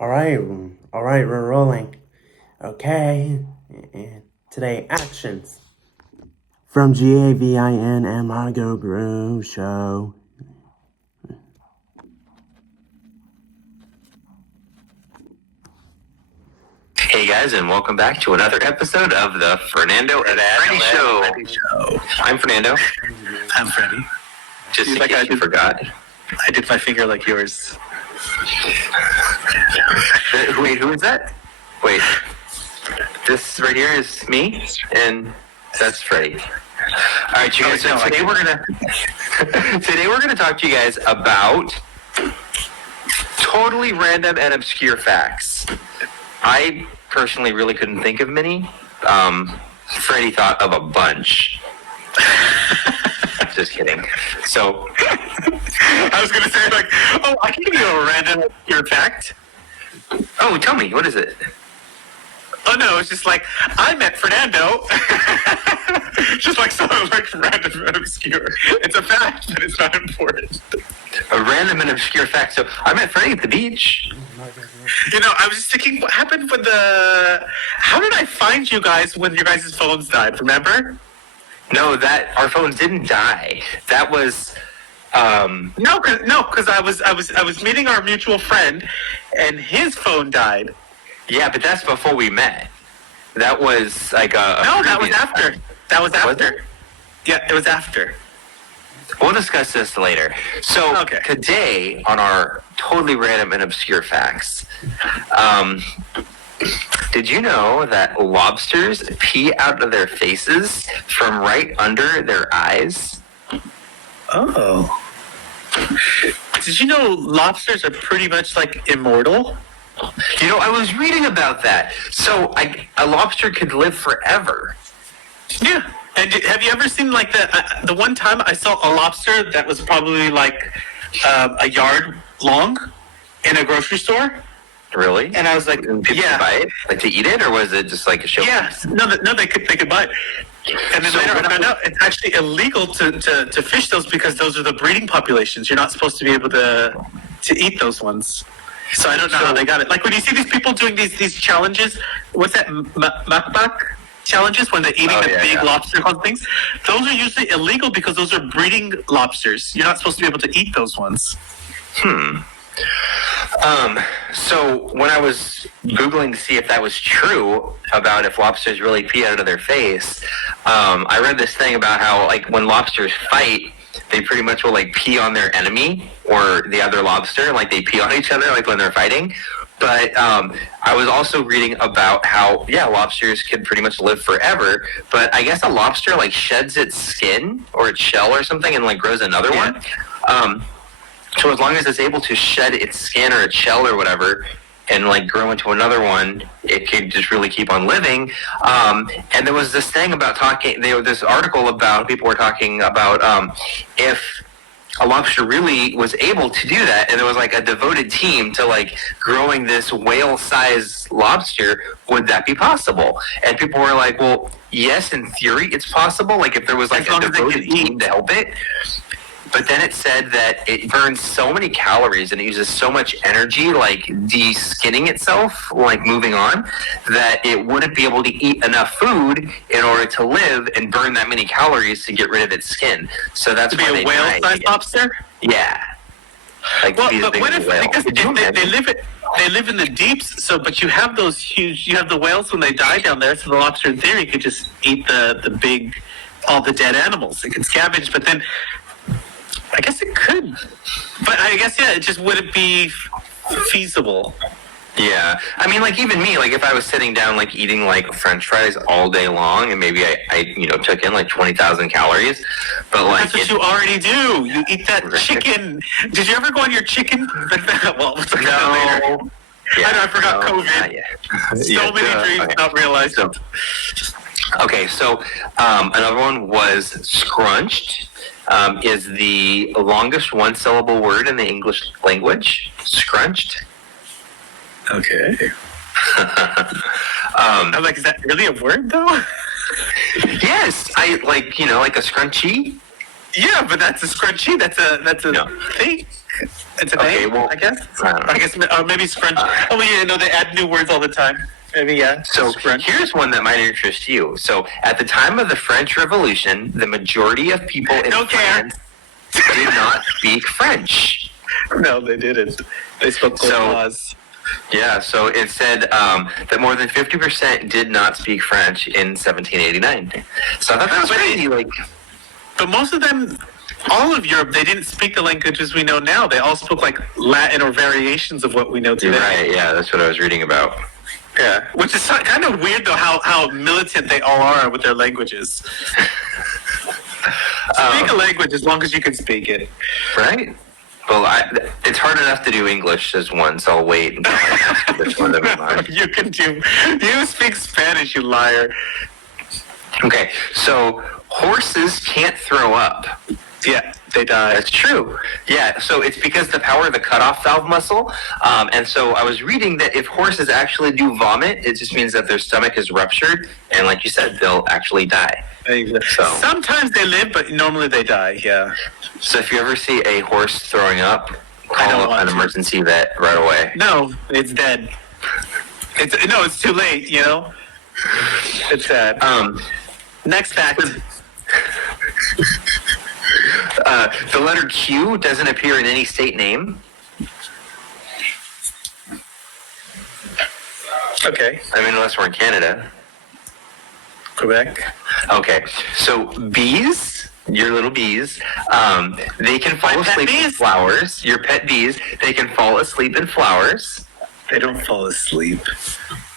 All right, we're rolling. Okay, and today actions from Gavin and Margo Gru show. Hey guys, and welcome back to another episode of the Fernando and Freddie Show. I'm Fernando. I'm Freddie. Just in case you forgot. I did my finger like yours. Wait, who is that? Wait, this right here is me, and that's Freddie. All right, you guys. So today we're gonna talk to you guys about totally random and obscure facts. I personally really couldn't think of many. Freddie thought of a bunch. Just kidding. So I was gonna say I can give you a random obscure fact. Oh, tell me, what is it? Oh no, it's just I met Fernando. Just so random and obscure. It's a fact, but it's not important. A random and obscure fact. So I met Freddie at the beach. I was just thinking, what happened with how did I find you guys when your guys' phones died, remember? No, that our phones didn't die. That was because I was meeting our mutual friend and his phone died. Yeah, but that's before we met. That was that was after. Time. That was after. Was it? Yeah, it was after. We'll discuss this later. So Today, on our totally random and obscure facts, did you know that lobsters pee out of their faces from right under their eyes? Oh. Did you know lobsters are pretty much immortal? I was reading about that. So a lobster could live forever. Yeah. And have you ever seen the one time I saw a lobster that was probably a yard long in a grocery store? Really? And I was like, and people could buy it? To eat it? Or was it just a show? Yeah. No, they could buy it. And then later I found out it's actually illegal to fish those because those are the breeding populations. You're not supposed to be able to eat those ones. So I don't know how they got it. When you see these people doing these challenges, what's that, mukbang challenges when they're eating big lobster things? Those are usually illegal because those are breeding lobsters. You're not supposed to be able to eat those ones. So when I was Googling to see if that was true about if lobsters really pee out of their face, I read this thing about how when lobsters fight, they pretty much will pee on their enemy or the other lobster, they pee on each other when they're fighting. But I was also reading about how lobsters can pretty much live forever. But I guess a lobster sheds its skin or its shell or something and grows another one. So as long as it's able to shed its skin or its shell or whatever and grow into another one, it could just really keep on living. And there was this thing about this article about people were talking about if a lobster really was able to do that, and there was a devoted team to growing this whale-sized lobster, would that be possible? And people were like, well, yes, in theory it's possible, if there was a devoted team to help it. But then it said that it burns so many calories and it uses so much energy, de-skinning itself, moving on, that it wouldn't be able to eat enough food in order to live and burn that many calories to get rid of its skin. So that's to be a whale-sized lobster? Yeah. But what if they live in the deeps? But you have those you have the whales when they die down there. So the lobster, in theory, could just eat all the dead animals. It could scavenge, but then. I guess it could. But I guess, it just wouldn't be feasible. Yeah. I mean, even me, if I was sitting down, eating, French fries all day long, and maybe I took in, 20,000 calories, but, That's what you already do. You eat that chicken. Did you ever go on your chicken? Well, we'll talk about that later. Yeah, I forgot COVID. So many dreams not realized. Okay, so another one was scrunched. Is the longest one-syllable word in the English language. Scrunched. Okay. I'm is that really a word, though? Yes, I a scrunchie. Yeah, but that's a scrunchie. That's a thing. today, Okay, well, I guess. I don't know. I guess, or maybe it's French. Oh, yeah, no, they add new words all the time. Maybe, yeah. So it's French. here's one that might interest you. So at the time of the French Revolution, the majority of people in Don't care. France did not speak French. No, they didn't. They spoke laws. Yeah, so it said that more than 50% did not speak French in 1789. So I thought that was crazy. Like, But most of them, all of Europe, they didn't speak the languages we know now. They all spoke like Latin or variations of what we know today. you're right. Yeah, that's what I was reading about. Yeah, which is kind of weird though how militant they all are with their languages. Speak a language as long as you can speak it. Right? Well, it's hard enough to do English as one, so I'll wait until I ask which one of them are. You speak Spanish, you liar. Okay, so horses can't throw up. Yeah, they die. That's true. Yeah, so it's because the power of the cutoff valve muscle. And so I was reading that if horses actually do vomit, it just means that their stomach is ruptured, and like you said, they'll actually die. So, Sometimes they live, but normally they die, yeah. so if you ever see a horse throwing up, call an emergency vet right away. No, it's dead. It's too late, you know? It's sad. Next fact. The letter Q doesn't appear in any state name. Okay. I mean, unless we're in Canada. Quebec. Okay, so bees, your little bees, they can fall My pet asleep in bees? flowers. Your pet bees, they can fall asleep in flowers. They don't fall asleep.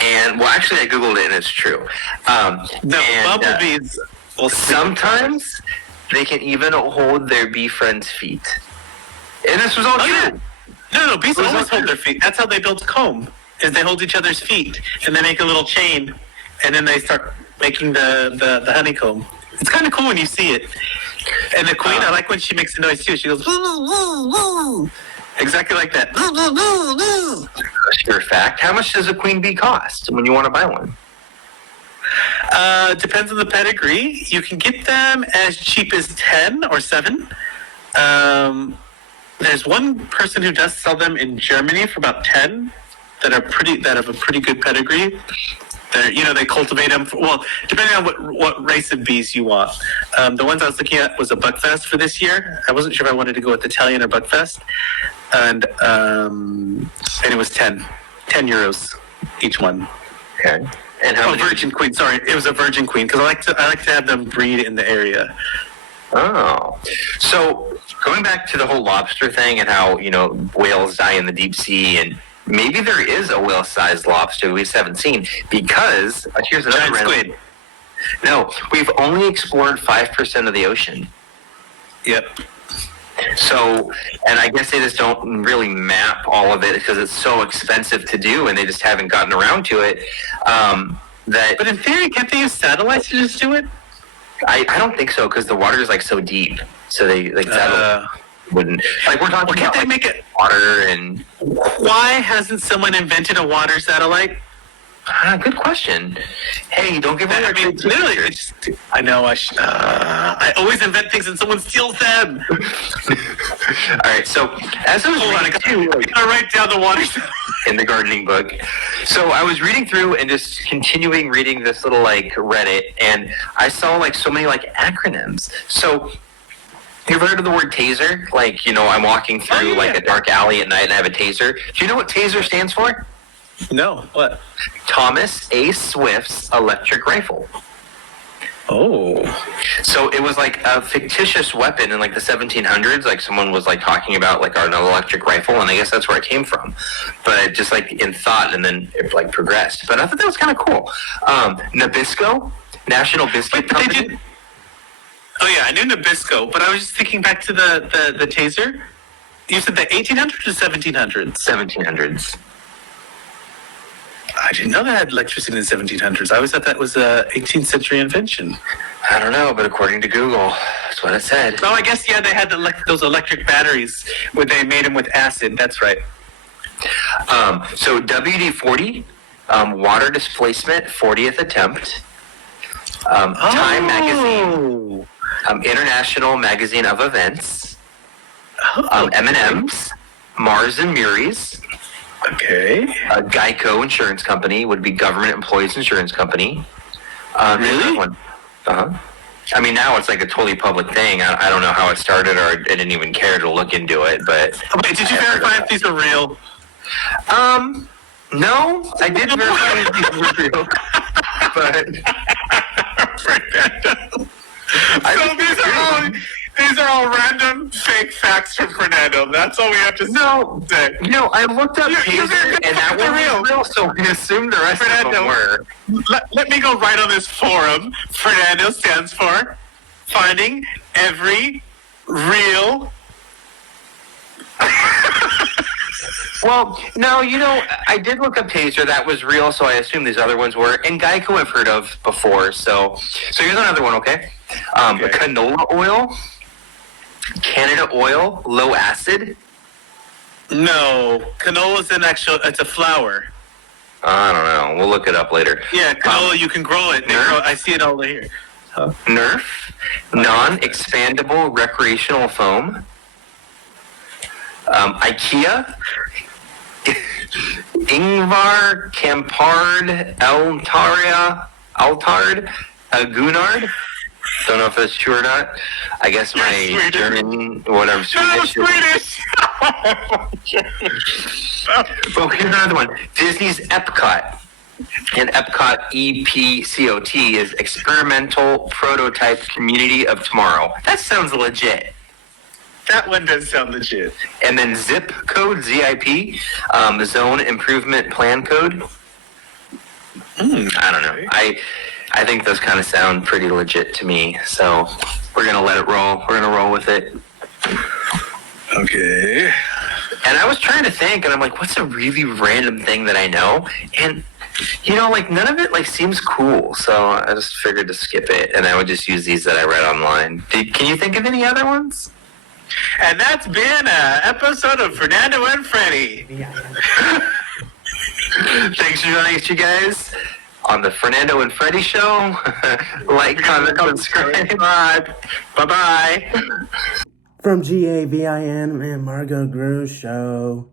And, well, actually, I Googled it and it's true. No, and, bumblebees will sleep. sometimes they can even hold their bee friend's feet. And this was all true. Yeah. No, bees was always all hold their feet. That's how they build comb, is they hold each other's feet, and they make a little chain, and then they start making the honeycomb. It's kind of cool when you see it. And the queen, I like when she makes a noise too. She goes, woo, woo, woo. Exactly like that. Woo, woo, woo, woo. Sure fact. How much does a queen bee cost when you want to buy one? Depends on the pedigree. You can get them as cheap as 10 or 7. There's one person who does sell them in Germany for about 10 that have a pretty good pedigree. They cultivate them. Depending on what race of bees you want. The ones I was looking at was a Buckfast for this year. I wasn't sure if I wanted to go with Italian or Buckfast, and it was 10 euros each one. Okay. And how many? Virgin Queen. Sorry, it was a Virgin Queen because I like to have them breed in the area. Oh, so going back to the whole lobster thing and how whales die in the deep sea, and maybe there is a whale-sized lobster we just haven't seen, because here's another Giant random. squid. No, we've only explored 5% of the ocean. Yep. So, and I guess they just don't really map all of it because it's so expensive to do, and they just haven't gotten around to it. But in theory, can't they use satellites to just do it? I don't think so because the water is like so deep, so they satellite wouldn't. Like we're talking can't about they make it water and. Why hasn't someone invented a water satellite? Good question. Hey, don't give away our great literally, secrets. I know. I always invent things and someone steals them. All right. So as I was reading I gotta write down the water in the gardening book, so I was reading through and just continuing reading this little Reddit, and I saw so many acronyms. So. You've heard of the word taser? I'm walking through a dark alley at night and I have a taser. Do you know what taser stands for? No. What? Thomas A. Swift's electric rifle. Oh. So it was a fictitious weapon in the 1700s. Someone was talking about an electric rifle, and I guess that's where it came from. But just in thought, and then it progressed. But I thought that was kind of cool. Nabisco, National Biscuit Company. Oh yeah, I knew Nabisco, but I was just thinking back to the taser. You said the 1800s or 1700s? 1700s. I didn't know they had electricity in the 1700s. I always thought that was a 18th century invention. I don't know, but according to Google, that's what it said. Oh, I guess, yeah, they had those electric batteries where they made them with acid. That's right. So WD-40, water displacement, 40th attempt. Time Magazine. International Magazine of Events, M&M's, Mars and Muries. Okay. Geico Insurance Company would be Government Employees Insurance Company. Really? Uh-huh. I mean, now it's like a totally public thing. I don't know how it started, or I didn't even care to look into it. But Wait, did you verify if these are real? No, I did verify if these were real, but So these are all random fake facts from Fernando. That's all we have to say. No, I looked up You Taser, verified and that they're one was real, so we assumed the rest of Fernando. them were. Let me go right on this forum. Fernando stands for finding every real. Well, no, I did look up Taser. That was real, so I assumed these other ones were. And Geico I've heard of before. So here's another one, okay? Okay. Canola oil, Canada oil, low acid. No, canola's it's a flower. I don't know. We'll look it up later. Yeah, canola, you can grow it. I see it all here. Nerf, non-expandable recreational foam. IKEA, Ingvar Campard Altard Gunard. Don't know if that's true or not. I guess my German, whatever, Swedish. No, Swedish! Well, here's another one. Disney's Epcot. And Epcot EPCOT is Experimental Prototype Community of Tomorrow. That sounds legit. That one does sound legit. And then ZIP code, ZIP, Zone Improvement Plan Code. I don't know. I think those kind of sound pretty legit to me. So we're going to let it roll. We're going to roll with it. Okay. And I was trying to think, and I'm like, what's a really random thing that I know? And, none of it, seems cool. So I just figured to skip it, and I would just use these that I read online. Can you think of any other ones? And that's been an episode of Fernando and Freddy. Thanks for joining us, you guys, on the Fernando and Freddy Show. Like, comment, subscribe. Bye-bye. From Gavin and Margo Gru Show.